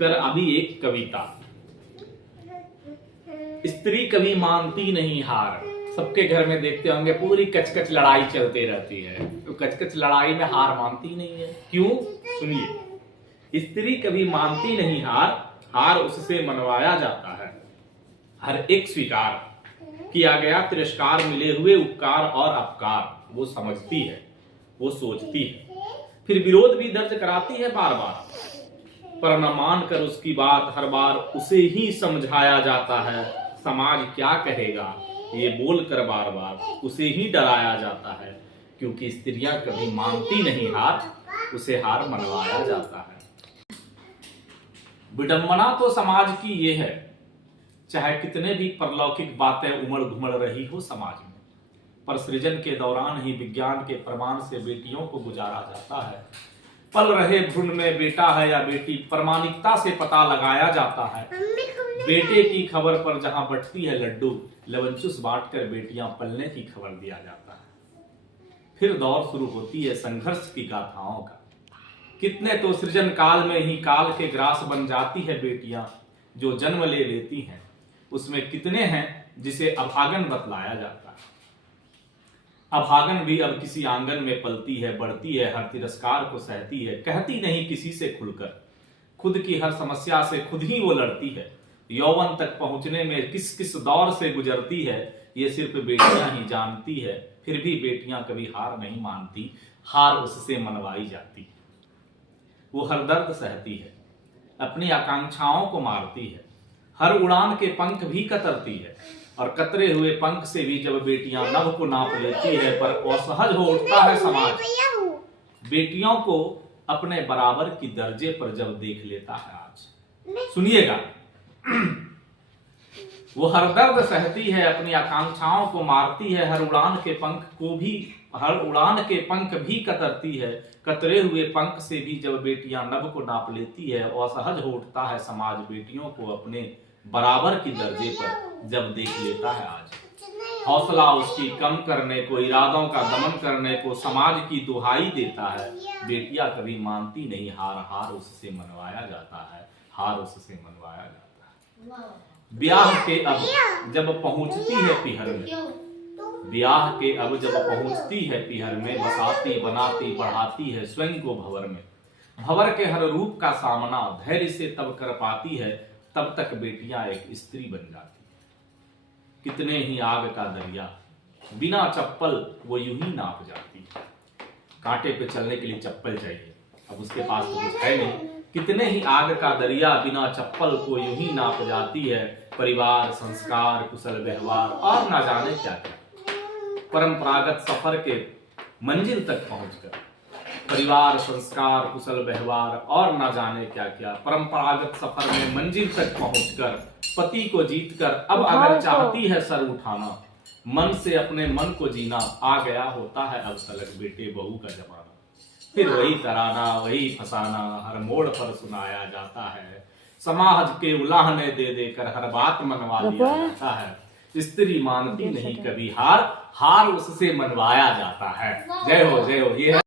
पर अभी एक कविता। स्त्री कभी मानती नहीं हार। सबके घर में देखते होंगे पूरी कचकच लड़ाई चलते रहती है, तो कचकच लड़ाई में हार मानती नहीं है। क्यों? सुनिए, स्त्री कभी मानती नहीं हार, हार उससे मनवाया जाता है। हर एक स्वीकार किया गया तिरस्कार, मिले हुए उपकार और अपकार वो समझती है, वो सोचती है, फिर विरोध भी दर्ज कराती है बार बार, पर न मानकर उसकी बात हर बार उसे ही समझाया जाता है। समाज क्या कहेगा ये बोलकर बार बार उसे ही डराया जाता है, क्योंकि स्त्रियां कभी मानती नहीं हार, उसे हार मनवाया जाता है। विडंबना तो समाज की ये है, चाहे कितने भी परलौकिक बातें उमड़ घुमड़ रही हो समाज में, पर सृजन के दौरान ही विज्ञान के प्रमाण से बेटियों को गुजारा जाता है। पल रहे भ्रूण में बेटा है या बेटी, प्रामाणिकता से पता लगाया जाता है। बेटे की खबर पर जहां बंटती है लड्डू, लवंचुस बांटकर बेटियां पलने की खबर दिया जाता है। फिर दौर शुरू होती है संघर्ष की गाथाओं का। कितने तो सृजन काल में ही काल के ग्रास बन जाती है बेटियां, जो जन्म ले लेती हैं उसमें कितने हैं जिसे अभागन बतलाया जाता है। अभागन भी अब किसी आंगन में पलती है, बढ़ती है, हर तिरस्कार को सहती है, कहती नहीं किसी से खुलकर, खुद की हर समस्या से खुद ही वो लड़ती है। यौवन तक पहुंचने में किस किस दौर से गुजरती है ये सिर्फ बेटियां ही जानती है। फिर भी बेटियां कभी हार नहीं मानती, हार उससे मनवाई जाती है। वो हर दर्द सहती है, अपनी आकांक्षाओं को मारती है, हर उड़ान के पंख भी कतरती है, और कतरे हुए पंख से भी जब बेटियां नभ को नाप लेती है, पर असहज हो उठता है समाज बेटियों को अपने बराबर की दर्जे पर जब देख लेता है। आज सुनिएगा, वो हर दर्द सहती है, अपनी आकांक्षाओं को मारती है, हर उड़ान के पंख भी कतरती है, कतरे हुए पंख से भी जब बेटियां नभ को नाप लेती है, असहज हो उठता है समाज बेटियों को अपने बराबर की दर्जे पर जब देख लेता है। आज हौसला उसकी कम करने को, इरादों का दमन करने को समाज की दुहाई देता है। बेटियां कभी मानती नहीं हार, हार उससे मनवाया जाता है, हार उससे मनवाया जाता है। ब्याह के अब जब पहुंचती है पिहर में, ब्याह के अब जब पहुंचती है पिहर में, बसाती बनाती बढ़ाती है स्वयं को भंवर में। भंवर के हर रूप का सामना धैर्य से तब कर पाती है, तब तक बेटियां एक स्त्री बन जाती है। कितने ही आग का दरिया बिना चप्पल वो यूं ही नाप जाती है। कांटे पे चलने के लिए चप्पल चाहिए, अब उसके पास तो कुछ है नहीं। कितने ही आग का दरिया बिना चप्पल को यूं ही नाप जाती है। परिवार, संस्कार, कुशल व्यवहार और ना जाने क्या क्या, परंपरागत सफर के मंजिल तक पहुंचकर, परिवार, संस्कार, कुशल व्यवहार और ना जाने क्या क्या, परंपरागत सफर में मंजिल तक पहुंचकर, पति को जीतकर अब अगर चाहती है सर उठाना, मन से अपने मन को जीना, आ गया होता है अब तलक बेटे बहू का जमाना। फिर वही तराना, वही फसाना हर मोड़ पर सुनाया जाता है। समाज के उलाहने दे देकर हर बात मनवा दिया जाता है। स्त्री मानती नहीं कभी हार, हार उससे मनवाया जाता है। जय हो, जय हो। ये है